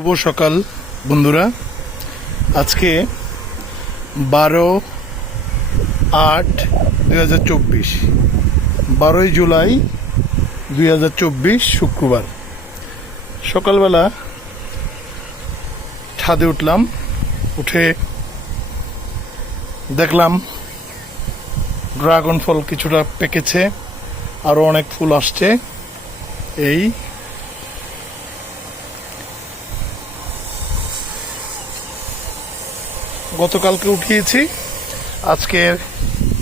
শুভ সকাল বন্ধুরা। আজকে 12/8/2024, 12ই জুলাই 2024 শুক্রবার। সকালবেলা ছাদে উঠলাম, উঠে দেখলাম ড্রাগন ফল কিছুটা পেকেছে, আরও অনেক ফুল আসছে। এই গতকালকে উঠিয়েছি, আজকে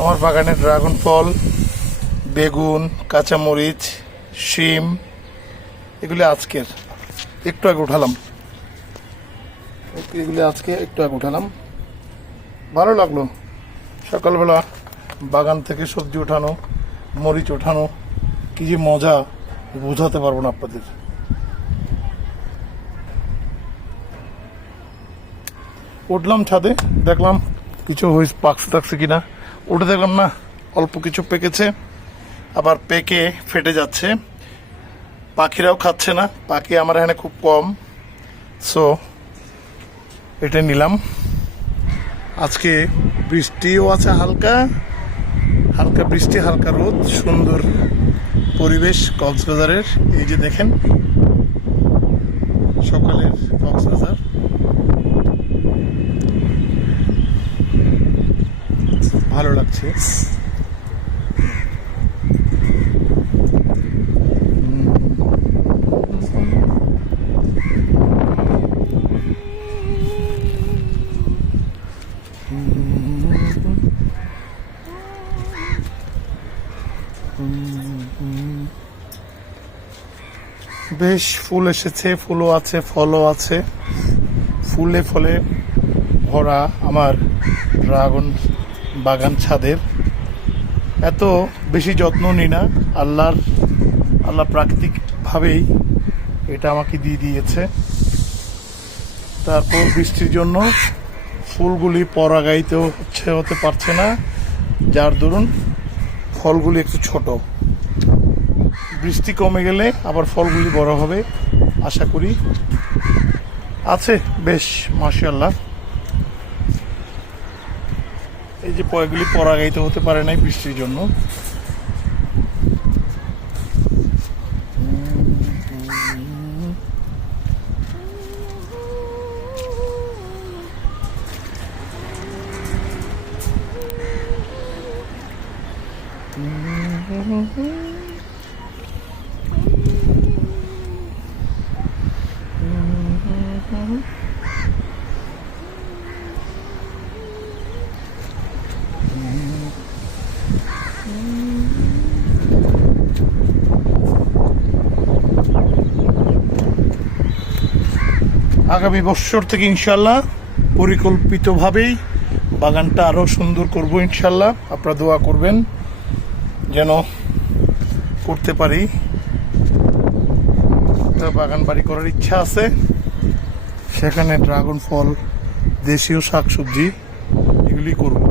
আমার বাগানের ড্রাগন ফল, বেগুন, কাঁচামরিচ, শিম এগুলি আজকের একটু আগে উঠালাম। ভালো লাগলো সকালবেলা বাগান থেকে সবজি ওঠানো, মরিচ ওঠানো, কি যে মজা বোঝাতে পারবো না আপনাদের। উঠলাম ছাদে, দেখলাম কিছু পাকছে টাকছে কিনা, উঠে দেখলাম না, অল্প কিছু পেকেছে, আবার পেকে ফেটে যাচ্ছে। পাখিরাও খাচ্ছে না, পাখি আমার এখানে খুব কম, সো এটা নিলাম। আজকে বৃষ্টিও আছে, হালকা হালকা বৃষ্টি, হালকা রোদ, সুন্দর পরিবেশ কক্সবাজারের। এই যে দেখেন সকালের কক্সবাজার, ভালো লাগছে। বেশ ফুল এসেছে, ফুলও আছে, ফলও আছে, ফুলে ফলে ভরা আমার ড্রাগন বাগান ছাদের। এত বেশি যত্ন নিই না, আল্লাহ প্রাকৃতিকভাবেই এটা আমাকে দিয়ে দিয়েছে। তারপর বৃষ্টির জন্য ফুলগুলি পরাগায়িত হতে পারছে না, যার দরুন ফলগুলি একটু ছোট। বৃষ্টি কমে গেলে আবার ফলগুলি বড় হবে আশা করি। আছে বেশ, মাশাআল্লাহ। এই যে এগুলি পরাগায়িত হতে পারে নাই বৃষ্টির জন্য। আগামী বছর থেকে ইনশাল্লাহ পরিকল্পিতভাবেই বাগানটা আরও সুন্দর করব ইনশাল্লাহ। আপনারা দোয়া করবেন যেন করতে পারি। বাগান বাড়ি করার ইচ্ছা আছে, সেখানে ড্রাগন ফল, দেশীয় শাকসবজি এগুলি করব।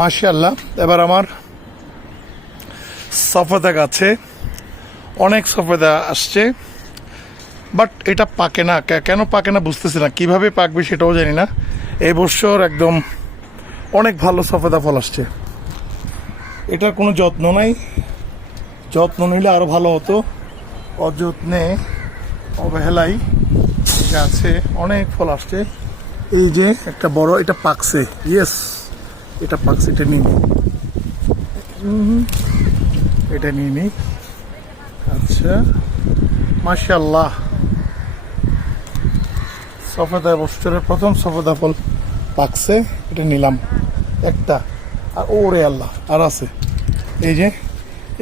মাশাআল্লাহ। এবার আমার সফাতা গাছে অনেক সফেদা আসছে, বাট এটা পাকে না। কেন পাকে না বুঝতেছি না, কিভাবে পাকবে সেটাও জানি না। এই বছর একদম অনেক ভালো সফেদা ফল আসছে। এটার কোনো যত্ন নাই, যত্ন নিলে আরো ভালো হতো। অযত্নে অবহেলায় গাছে অনেক ফল আসছে। এই যে একটা বড়, এটা পাকছে, ইয়েস এটা পাকছে, এটা নিয়ে নিই, এটা নিয়ে নিই। আচ্ছা, মাশাআল্লাহ, সফেদা বছরের প্রথম সফেদা ফল পাকছে, এটা নিলাম একটা। আর ওরে আল্লাহ, আর আছে, এই যে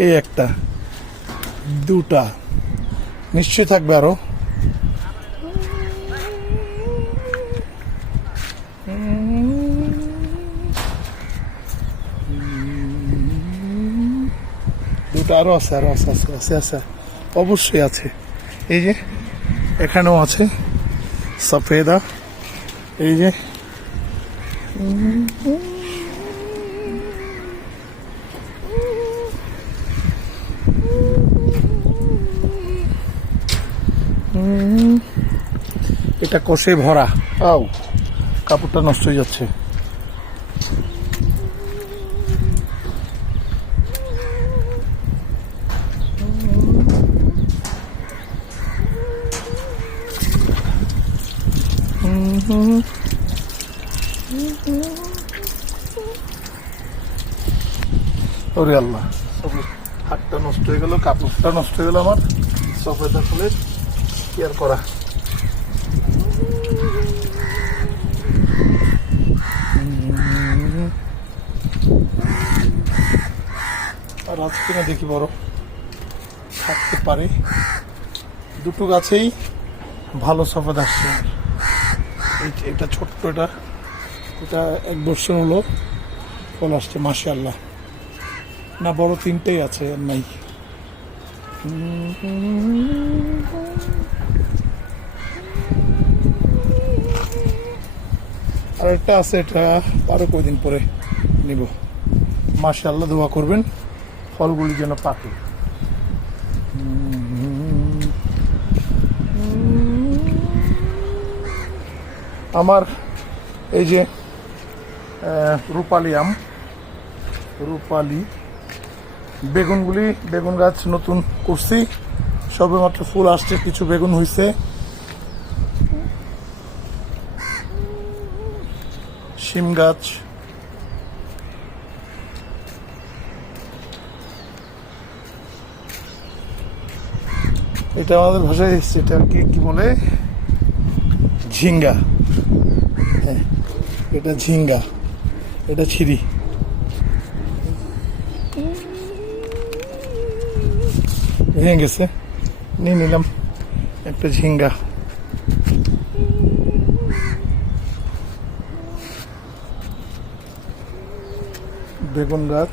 এই একটা, দুটা, নিশ্চয়ই থাকবে আরো। দুটো আরো আছে, আরো আছে, আছে আছে আছে, অবশ্যই আছে। এই যে এখানেও আছে সফেদা, এই যে এটা কষে ভরা। আও, কাপড়টা নষ্ট হয়ে যাচ্ছে। ওরে আল্লাহ, হাতটা নষ্ট হয়ে গেল, কাপড়টা নষ্ট হয়ে গেল আমার সফেদা ফুলের, কি আর করা। আর আজকে না দেখি বড় থাকতে পারে। দুটো গাছেই ভালো সফেদা আসছে। এটা ছোট্ট, এটা এটা 1 বছর হলো ফল আসছে, মাশাআল্লাহ। না, বড় তিনটেই আছে, আর নাই। আর একটা আছে, এটা আরো কয়দিন পরে নিব। মাশাআল্লাহ, দোয়া করবেন ফলগুলি যেন পাকে। আমার এই যে রূপালি আম, রূপালি বেগুনগুলি, বেগুন গাছ নতুন করছি, সবে মাত্র ফুল আসছে, কিছু বেগুন হয়েছে। শিম গাছ, এটা আমাদের ভাষায় এটা কি বলে, ঝিঙ্গা। হ্যাঁ, এটা ঝিঙ্গা, এটা ছিরি। ভেঙে গেছে, নিয়ে নিলাম একটা ঝিঙ্গা। বেগুন গাছ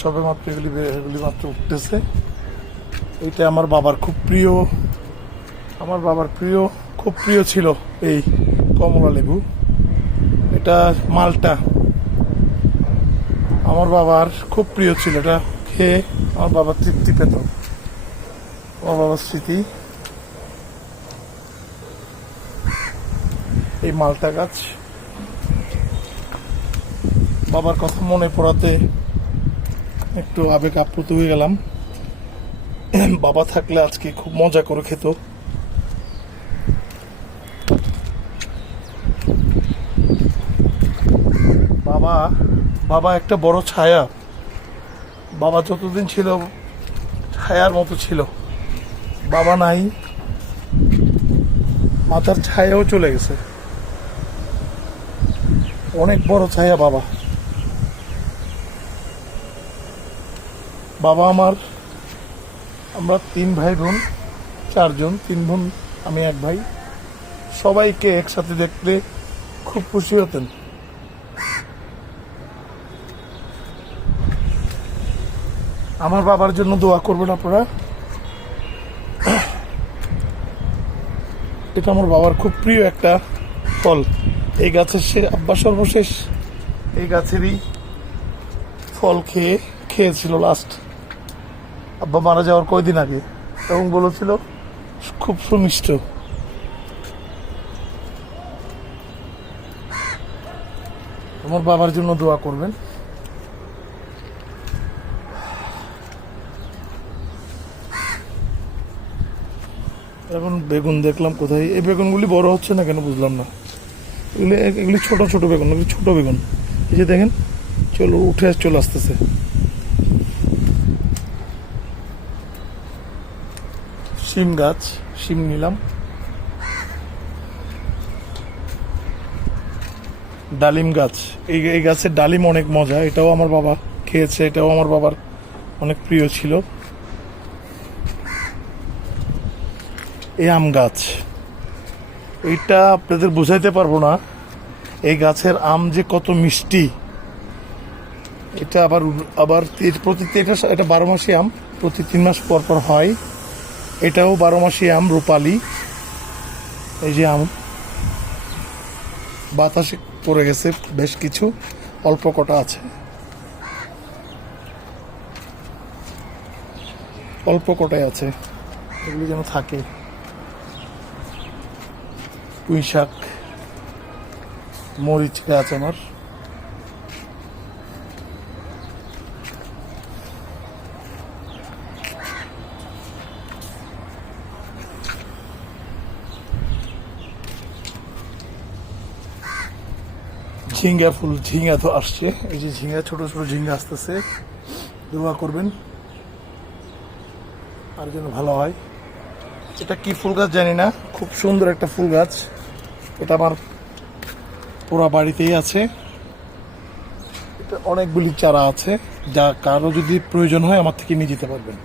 সবে মাত্র, এগুলি মাত্র উঠতেছে। এটা আমার বাবার খুব প্রিয়, আমার বাবার খুব প্রিয় ছিল এই কমলা লেবু। এটা মালটা, আমার বাবার খুব প্রিয় ছিল, এটা খেয়ে আমার বাবা তৃপ্তি পেত। আমার বাবার স্মৃতি। এই মালটা গাছ, বাবার কথা মনে পড়াতে একটু আবেগ আপ্লুত হয়ে গেলাম। বাবা থাকলে আজকে খুব মজা করে খেত। বাবা একটা বড় ছায়া, বাবা যতদিন ছিল ছায়ার মতো ছিল। বাবা নাই, মাথার ছায়াও চলে গেছে, অনেক বড় ছায়া বাবা। বাবা আমার, আমরা 3 ভাই বোন, 4 জন, 3 বোন, আমি 1 ভাই। সবাইকে একসাথে দেখলে খুব খুশি হতেন। আমার বাবার জন্য দোয়া করবেন আপনারা। এটা আমার বাবার খুব প্রিয় একটা ফল। এই গাছের আব্বা সর্বশেষ এই গাছেরই ফল খেয়েছিল লাস্ট। আব্বা মারা যাওয়ার কয়দিন আগে, এবং বলেছিল খুব সুমিষ্ট। আমার বাবার জন্য দোয়া করবেন। এখন বেগুন দেখলাম কোথায়, এই বেগুনগুলি বড় হচ্ছে না কেন বুঝলাম না। এগুলি ছোট ছোট বেগুন, এগুলি ছোট বেগুন। এই যে দেখেন, উঠে চলে আসতেছে। শিম গাছ, শিম নিলাম। ডালিম গাছ, এই গাছের ডালিম অনেক মজা, এটাও আমার বাবা খেয়েছে, এটাও আমার বাবার অনেক প্রিয় ছিল। এই আম গাছ, এইটা আপনাদের বুঝাইতে পারবো না, এই গাছের আম যে কত মিষ্টি। এটা আবার এটা 12 মাসি আম, প্রতি 3 মাস পর পর হয়। এটাও 12 মাসি আম, রূপালি। এই যে আম বাতাসে পড়ে গেছে বেশ কিছু, অল্প কটা আছে, অল্প কটাই আছে, এগুলি যেন থাকে। পুঁই শাক, মরিচ গাছ আমার। ঝিঙ্গা ফুল, ঝিঙ্গা তো আসছে, এই যে ঝিঙ্গা, ছোট ছোট ঝিঙ্গা আসতেছে। দোয়া করবেন আর যেন ভালো হয়। এটা কি ফুল গাছ জানি না, খুব সুন্দর একটা ফুল গাছ। এটা আমার পুরা বাড়িতেই আছে। এটা অনেকগুলি চারা আছে, যা কারো যদি প্রয়োজন হয় আমার থেকে নিয়ে যেতে পারবেন।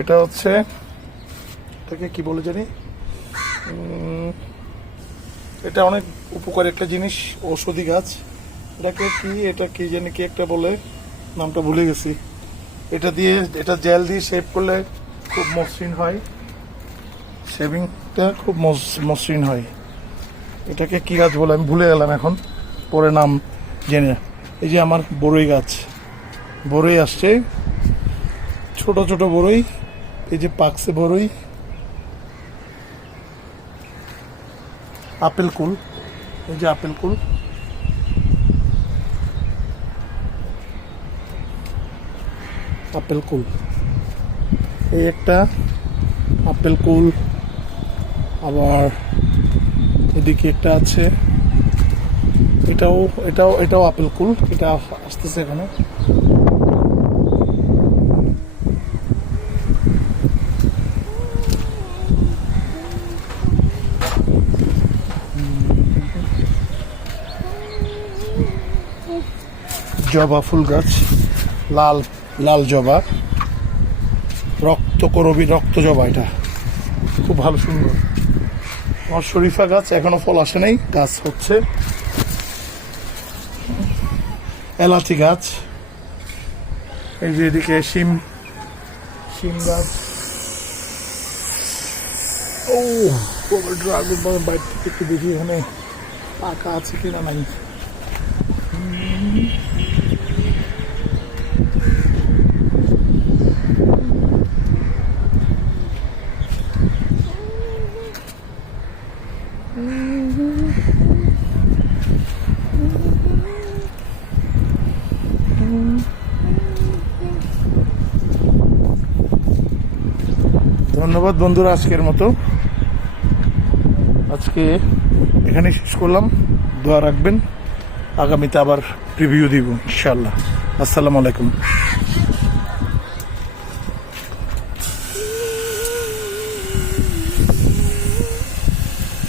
এটা হচ্ছে, এটাকে কি বলে জানি, এটা অনেক উপকারী একটা জিনিস, ঔষধি গাছ। এটা কি জানি কি একটা বলে, নামটা ভুলে গেছি। এটা জেল দিয়ে শেভ করলে খুব মসৃণ হয়, শেভিংটা খুব মসৃণ হয়। এটাকে কি গাছ বলে আমি ভুলে গেলাম এখন, পরে নাম জেনে। এই যে আমার বড়ই গাছ, বড়ই আসছে, ছোট ছোট বড়ই, এই যে পাকছে বড়ই। আপেল কুল, এই যে আপেল কুল, আপেল কুল, এই একটা আপেল কুল। আবার এদিকে একটা আছে, এটাও আপেল কুল, এটা আসতেছে এখানে। জবা ফুল গাছ, লাল লাল জবা, রক্ত জবা, এটা খুব ভালো, সুন্দর। আমার শরীফা গাছ এখনো ফল আসে নাই, গাছ হচ্ছে। এলাচি গাছ, এই যে এদিকে শিম গাছ। ও ড্রাগন বাইরে থেকে একটু দেখি এখানে পাকা আছে কিনা নাই। ধন্যবাদ বন্ধুরা, আজকের মতো আজকে এখানে শেষ করলাম। দোয়া রাখবেন, আগামীতে আবার রিভিউ দিব ইনশাআল্লাহ। আসসালামু আলাইকুম।